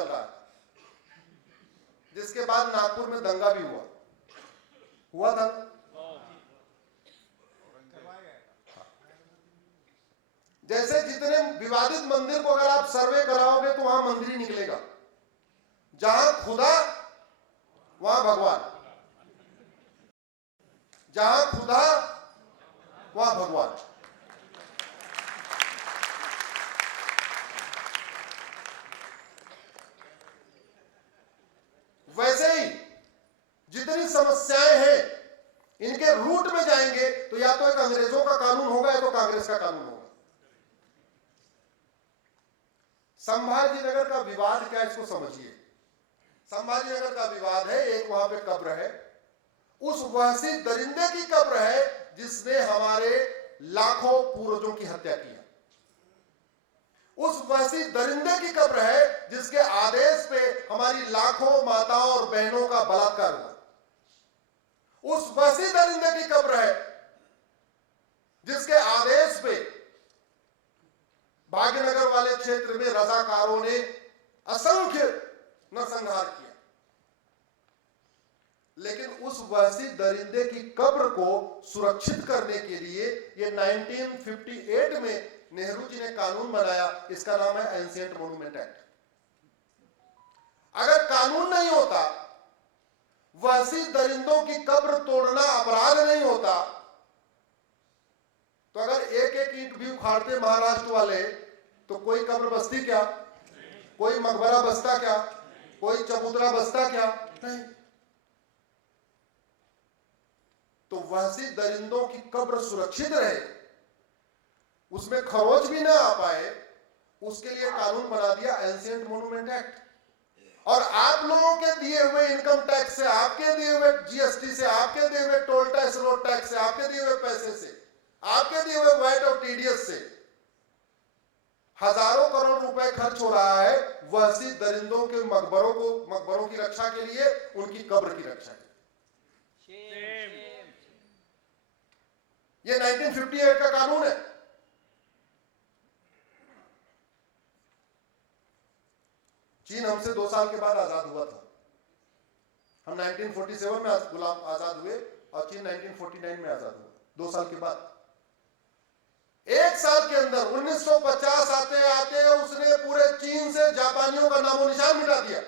चल रहा है, जिसके बाद नागपुर में दंगा भी हुआ था। जैसे जितने विवादित मंदिर को अगर आप सर्वे कराओगे तो वहां मंदिर ही निकलेगा। जहां खुदा वहां भगवान, जहां खुदा वहां भगवान। वैसे ही जितनी समस्याएं हैं इनके रूट में जाएंगे तो या तो एक अंग्रेजों का कानून होगा या तो कांग्रेस का कानून होगा। संभाजी नगर का विवाद क्या, इसको समझिए। संभाजी नगर का विवाद है, एक वहां पे कब्र है, उस वहशी दरिंदे की कब्र है जिसने हमारे लाखों पूर्वजों की हत्या की है। उस वहशी दरिंदे की कब्र है जिसके आदेश पे हमारी लाखों माताओं और बहनों का बलात्कार हुआ। उस वहशी दरिंदे की कब्र है जिसके आदेश पे भाग्यनगर वाले क्षेत्र में रजाकारों ने असंख्य नरसंहार किया। लेकिन उस वहशी दरिंदे की कब्र को सुरक्षित करने के लिए ये 1958 में नेहरू जी ने कानून बनाया, इसका नाम है एंशिएंट मॉन्यूमेंट एक्ट। अगर कानून नहीं होता, वहशी दरिंदों की कब्र तोड़ना अपराध नहीं होता, तो अगर एक एक ईंट भी उखाड़ते महाराष्ट्र वाले तो कोई कब्र बसती क्या, कोई मकबरा बसता क्या, कोई चबूतरा बसता क्या? नहीं। तो वहशी दरिंदों की कब्र सुरक्षित रहे, उसमें खरोच भी ना आ पाए, उसके लिए कानून बना दिया एंशिएंट मॉन्यूमेंट एक्ट। और आप लोगों के दिए हुए इनकम टैक्स से, आपके दिए हुए जीएसटी से, आपके दिए हुए टोल टैक्स, रोड टैक्स से, आपके दिए हुए पैसे से, आपके दिए हुए वैट और टीडीएस से हजारों करोड़ रुपए खर्च हो रहा है वहशी दरिंदों के मकबरों की रक्षा के लिए, उनकी कब्र की रक्षा के लिए। ये 1958 का कानून है। चीन हमसे 2 साल के बाद आजाद हुआ था। हम 1947 में गुलाम आजाद हुए और चीन 1949 में आजाद हुआ। 2 साल के बाद, 1 साल के अंदर 1950 आते आते उसने पूरे चीन से जापानियों का नामो निशान मिटा दिया।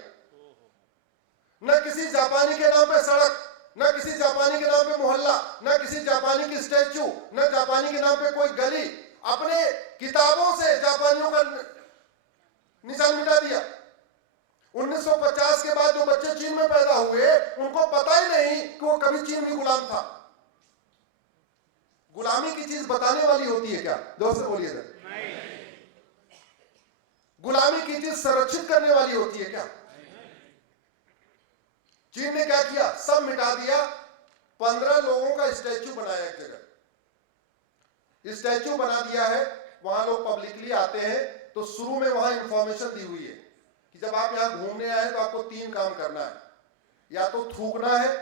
न किसी जापानी के नाम पे सड़क, न किसी जापानी के नाम पे मोहल्ला, न किसी जापानी की स्टैचू, न जापानी के नाम पे कोई गली। अपने किताबों से जापानियों का निशान मिटा दिया। 1950 के बाद जो बच्चे चीन में पैदा हुए उनको पता ही नहीं कि वो कभी चीन भी गुलाम था। गुलामी की चीज बताने वाली होती है क्या? जोर से बोलिए सर। गुलामी की चीज संरक्षित करने वाली होती है क्या? चीन ने क्या किया? सब मिटा दिया। 15 लोगों का स्टैचू बनाया एक जगह, स्टैचू बना दिया है। वहां लोग पब्लिकली आते हैं तो शुरू में वहां इंफॉर्मेशन दी हुई है कि जब आप यहां घूमने आए तो आपको 3 काम करना है, या तो थूकना है,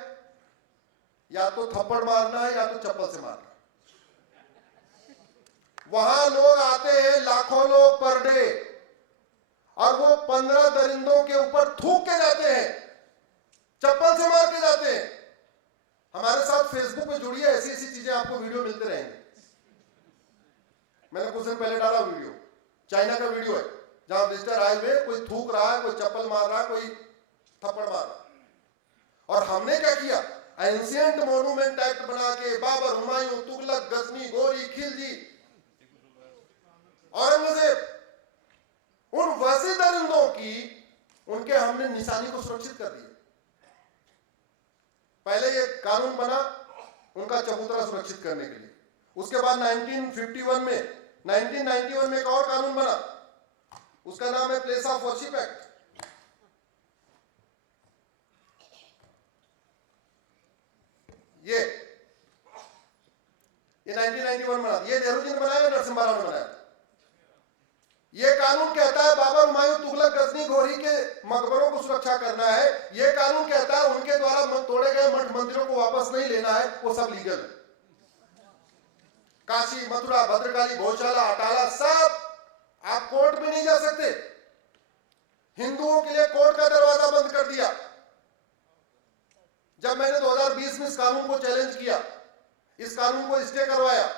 या तो थप्पड़ मारना है, या तो चप्पल से मारना है। वहां लोग आते हैं लाखों लोग पर डे, और वो 15 दरिंदों के ऊपर थूक के जाते हैं, चप्पल से मार के जाते हैं। हमारे साथ फेसबुक पे जुड़िए, ऐसी ऐसी चीजें आपको वीडियो मिलते रहेंगे। मैंने कुछ दिन पहले डाला वीडियो, चाइना का वीडियो है, जहां विजिटर आए हुए कोई थूक रहा है, कोई चप्पल मार रहा है, कोई थप्पड़ मार रहा है। और हमने क्या किया? एंशिएंट मॉन्यूमेंट एक्ट बना के बाबर, हुमायूं, तुगलक, गजनी, गोरी, खिलजी, औरंगजेब, उन वहशी दरिंदों की, उनके हमने निशानी को सुरक्षित कर दिया। पहले ये कानून बना उनका चबूतरा सुरक्षित करने के लिए। उसके बाद 1991 में एक और कानून बना, उसका नाम है प्लेस ऑफ वर्शिप एक्ट। ये 1991 बना, ये नेहरू जी ने बनाया, नरसिम्हा राव ने बनाया। ये कानून कहता है बाबर, हुमायूं, तुगलक, गजनी, घोरी के मकबरों को सुरक्षा करना है। ये कानून कहता है उनके द्वारा तोड़े गए मठ मंदिरों को वापस नहीं लेना है, वो सब लीगल है। काशी, मथुरा, भद्रकाली, भोजशाला, अटाला, सब आप कोर्ट में नहीं जा सकते। हिंदुओं के लिए कोर्ट का दरवाजा बंद कर दिया। जब मैंने 2020 में इस कानून को चैलेंज किया, इस कानून को स्टे करवाया,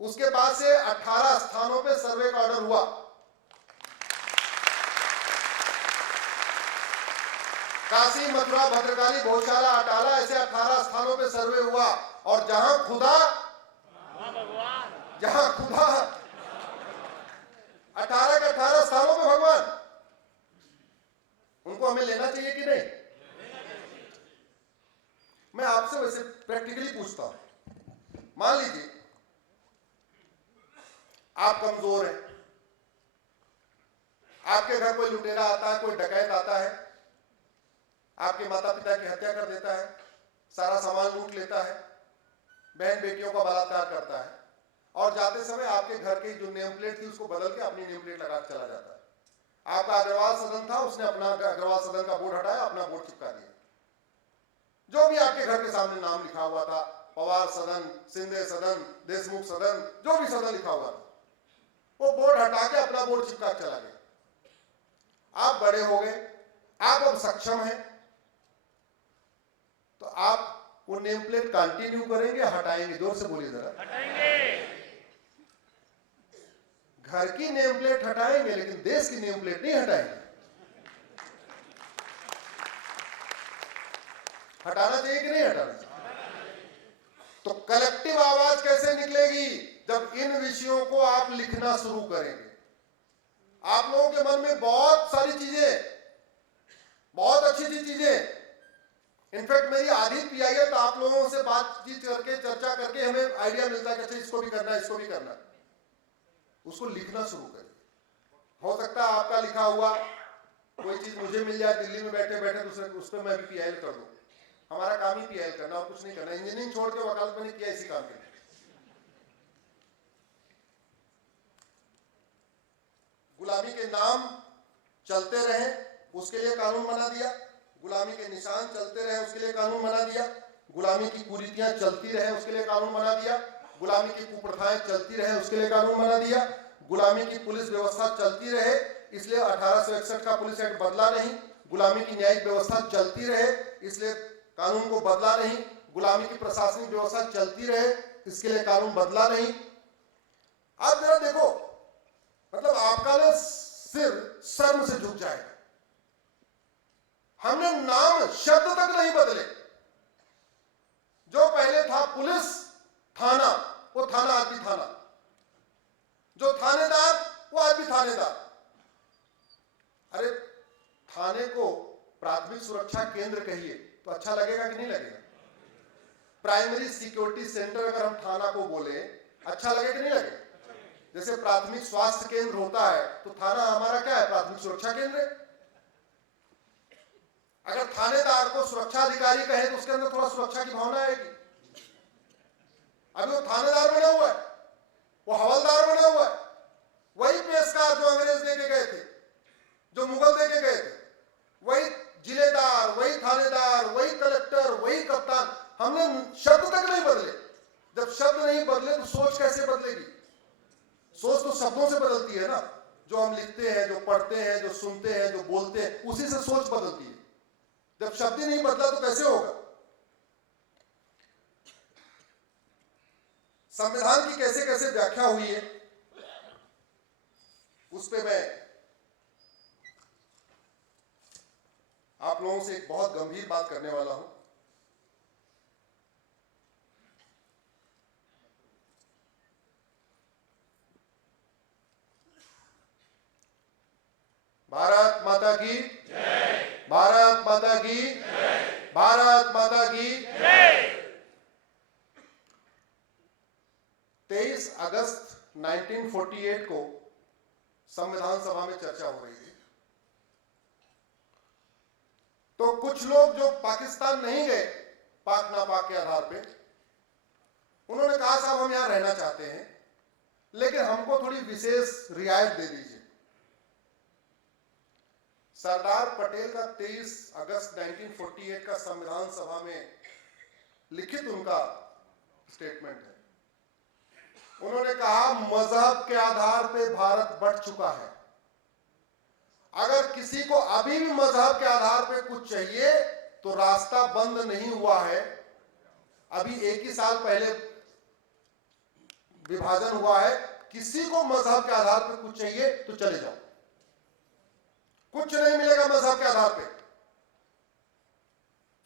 उसके बाद से 18 स्थानों पे सर्वे का ऑर्डर हुआ। काशी, मथुरा, भद्रकाली, गौशाला, अटाला, ऐसे 18 स्थानों पे सर्वे हुआ। और जहां खुदा 18 के 18 स्थानों पे भगवान, उनको हमें लेना चाहिए कि नहीं? मैं आपसे वैसे प्रैक्टिकली पूछता हूं, मान लीजिए आप कमजोर हैं, आपके घर कोई लुटेरा आता है, कोई डकैत आता है, आपके माता पिता की हत्या कर देता है, सारा सामान लूट लेता है, बहन बेटियों का बलात्कार करता है, और जाते समय आपके घर की जो नेम प्लेट थी उसको बदल के अपनी नेम प्लेट लगा चला जाता है। आपका अग्रवाल सदन था, उसने अपना अग्रवाल सदन का बोर्ड हटाया, अपना बोर्ड चिपका दिया। जो भी आपके घर के सामने नाम लिखा हुआ था, पवार सदन, शिंदे सदन, देशमुख सदन, जो भी सदन लिखा हुआ था, वो बोर्ड हटा के अपना बोर्ड चिपका चला गया। आप बड़े हो गए, आप अब सक्षम हैं, तो आप वो नेम प्लेट कंटिन्यू करेंगे, हटाएंगे? जोर से बोलिए जरा। हटाएंगे। घर की नेम प्लेट हटाएंगे, लेकिन देश की नेम प्लेट नहीं हटाएंगे। हटाना चाहिए कि नहीं हटाना चाहिए? तो कलेक्टिव आवाज कैसे निकलेगी? जब इन विषयों को आप लिखना शुरू करेंगे। आप लोगों के मन में बहुत सारी चीजें, बहुत अच्छी अच्छी चीजें, इनफैक्ट मेरी आधी पीआईएल तो आप लोगों से बातचीत करके, चर्चा करके हमें आइडिया मिलता है कि अच्छा इसको भी करना है, इसको भी करना है। उसको लिखना शुरू करें। हो सकता है आपका लिखा हुआ कोई चीज मुझे मिल जाए दिल्ली में बैठे बैठे, दूसरे उस पर मैं भी पीआईएल कर दूं। हमारा काम ही पीआईएल करना और कुछ नहीं करना। इंजीनियरिंग छोड़ के वकालत मैंने किया इसी काम के लिए। गुलामी के नाम चलते रहे उसके लिए कानून बना दिया, गुलामी के निशान चलते रहे उसके लिए कानून बना दिया, गुलामी की कुरीतियां चलती रहे उसके लिए कानून बना दिया, गुलामी की कुप्रथाएं चलती रहे उसके लिए कानून बना दिया, गुलामी की पुलिस व्यवस्था चलती रहे इसलिए 1861 का पुलिस एक्ट बदला नहीं, गुलामी की न्यायिक व्यवस्था चलती रहे इसलिए कानून को बदला नहीं, गुलामी की प्रशासनिक व्यवस्था चलती रहे इसके लिए कानून बदला नहीं। आप जरा देखो, मतलब आपका ना सिर शर्म से झुक जाएगा। हमने नाम शब्द तक नहीं बदले। जो पहले था पुलिस थाना, वो थाना आज भी थाना, जो थानेदार वो आज भी थानेदार। अरे थाने को प्राथमिक सुरक्षा केंद्र कहिए तो अच्छा लगेगा कि नहीं लगेगा? प्राइमरी सिक्योरिटी सेंटर अगर हम थाना को बोले अच्छा लगेगा कि नहीं लगेगा? जैसे प्राथमिक स्वास्थ्य केंद्र होता है तो थाना हमारा क्या है? प्राथमिक सुरक्षा केंद्र है। अगर थानेदार को सुरक्षा अधिकारी कहे तो उसके अंदर थोड़ा सुरक्षा की भावना आएगी। अभी वो थानेदार बना हुआ है, वो हवलदार बना हुआ है, वही पेशकार जो अंग्रेज देके गए थे, जो मुगल देके गए थे, वही जिलेदार, वही थानेदार, वही कलेक्टर, वही कप्तान। हमने शब्द तक नहीं बदले। जब शब्द नहीं बदले तो सोच कैसे बदलेगी? सोच तो शब्दों से बदलती है ना। जो हम लिखते हैं, जो पढ़ते हैं, जो सुनते हैं, जो बोलते हैं, उसी से सोच बदलती है। जब शब्द ही नहीं बदला तो कैसे होगा? संविधान की कैसे कैसे व्याख्या हुई है उस पे मैं आप लोगों से एक बहुत गंभीर बात करने वाला हूं। भारत माता की जय, भारत माता की जय, भारत माता की जय। 23 अगस्त 1948 को संविधान सभा में चर्चा हो रही थी। तो कुछ लोग जो पाकिस्तान नहीं गए पाक नापाक के आधार पे, उन्होंने कहा साहब हम यहां रहना चाहते हैं लेकिन हमको थोड़ी विशेष रियायत दे दीजिए। सरदार पटेल का 23 अगस्त 1948 का संविधान सभा में लिखित उनका स्टेटमेंट है। उन्होंने कहा मजहब के आधार पे भारत बंट चुका है, अगर किसी को अभी भी मजहब के आधार पे कुछ चाहिए तो रास्ता बंद नहीं हुआ है। अभी 1 ही साल पहले विभाजन हुआ है। किसी को मजहब के आधार पे कुछ चाहिए तो चले जाओ, कुछ नहीं मिलेगा मजहब के आधार पे।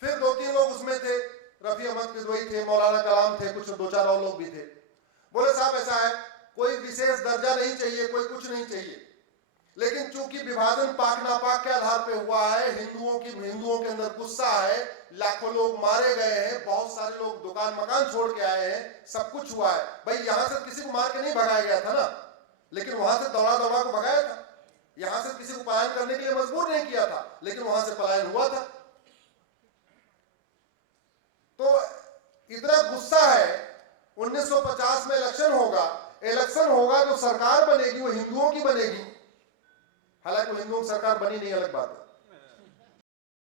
फिर 2-3 लोग उसमें थे, रफी अहमद किदवई थे, मौलाना कलाम थे, कुछ 2-4 और लोग भी थे। बोले साहब ऐसा है, कोई विशेष दर्जा नहीं चाहिए, कोई कुछ नहीं चाहिए, लेकिन चूंकि विभाजन पाक नापाक के आधार पे हुआ है, हिंदुओं के अंदर गुस्सा है, लाखों लोग मारे गए हैं, बहुत सारे लोग दुकान मकान छोड़ के आए हैं, सब कुछ हुआ है। भाई यहां से किसी को मार के नहीं भगाया गया था ना, लेकिन वहां से दौड़ा दौड़ा को भगाया था। यहां से किसी को पलायन करने के लिए मजबूर नहीं किया था, लेकिन वहां से पलायन हुआ था। तो इतना गुस्सा है। 1950 में इलेक्शन होगा, जो सरकार बनेगी वो हिंदुओं की बनेगी। हालांकि वो हिंदुओं की सरकार बनी नहीं, अलग बात है।